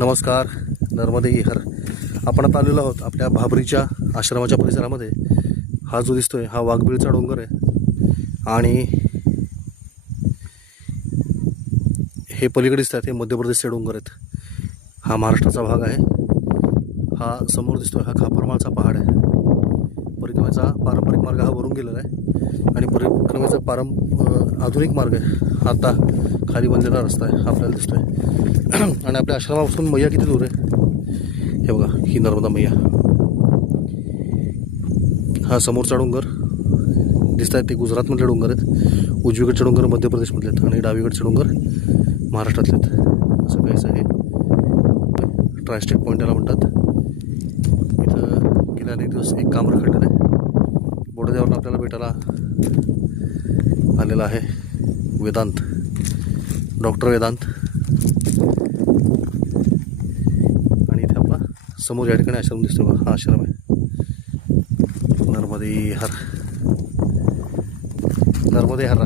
नमस्कार. नर्मदे हर. आपण आता आलेलो आहोत आपल्या भाबरीच्या आश्रमाच्या परिसरामध्ये. हा जो दिसतोय हा वाघबीळचा डोंगर आहे आणि हे पलीकडे दिसतात हे मध्य प्रदेशचे डोंगर आहेत. हा महाराष्ट्राचा भाग आहे. हा समोर दिसतोय हा खापरमाळचा पहाड आहे. परिक्रमेचा पारंपरिक मार्ग हा वरून गेलेला आहे आणि परिक्रमेचा आधुनिक मार्ग आहे हा आता खाली बनलेला रस्ता आहे हा आपल्याला दिसतोय. आणि आपल्या आश्रमापासून मैया किती दूर आहे हे बघा, ही नर्मदा मैया. हा समोरचा डोंगर दिसत आहेत ते गुजरातमधले डोंगर आहेत. उजवीकडचे डोंगर मध्य प्रदेशमधले आहेत आणि डावीकडचे डोंगर महाराष्ट्रातले आहेत. असं काहीच आहे. ट्रायस्टेट पॉईंट याला म्हणतात. इथं गेल्या अनेक दिवस एक काम रखडलेलं आहे. बोडद्यावरून आपल्याला भेटायला आलेला आहे वेदांत, डॉक्टर वेदांत. आणि इथे आपला समोर या ठिकाणी आश्रम दिसतो बघा, हा आश्रम आहे. नर्मदे हर. नर्मदे हर.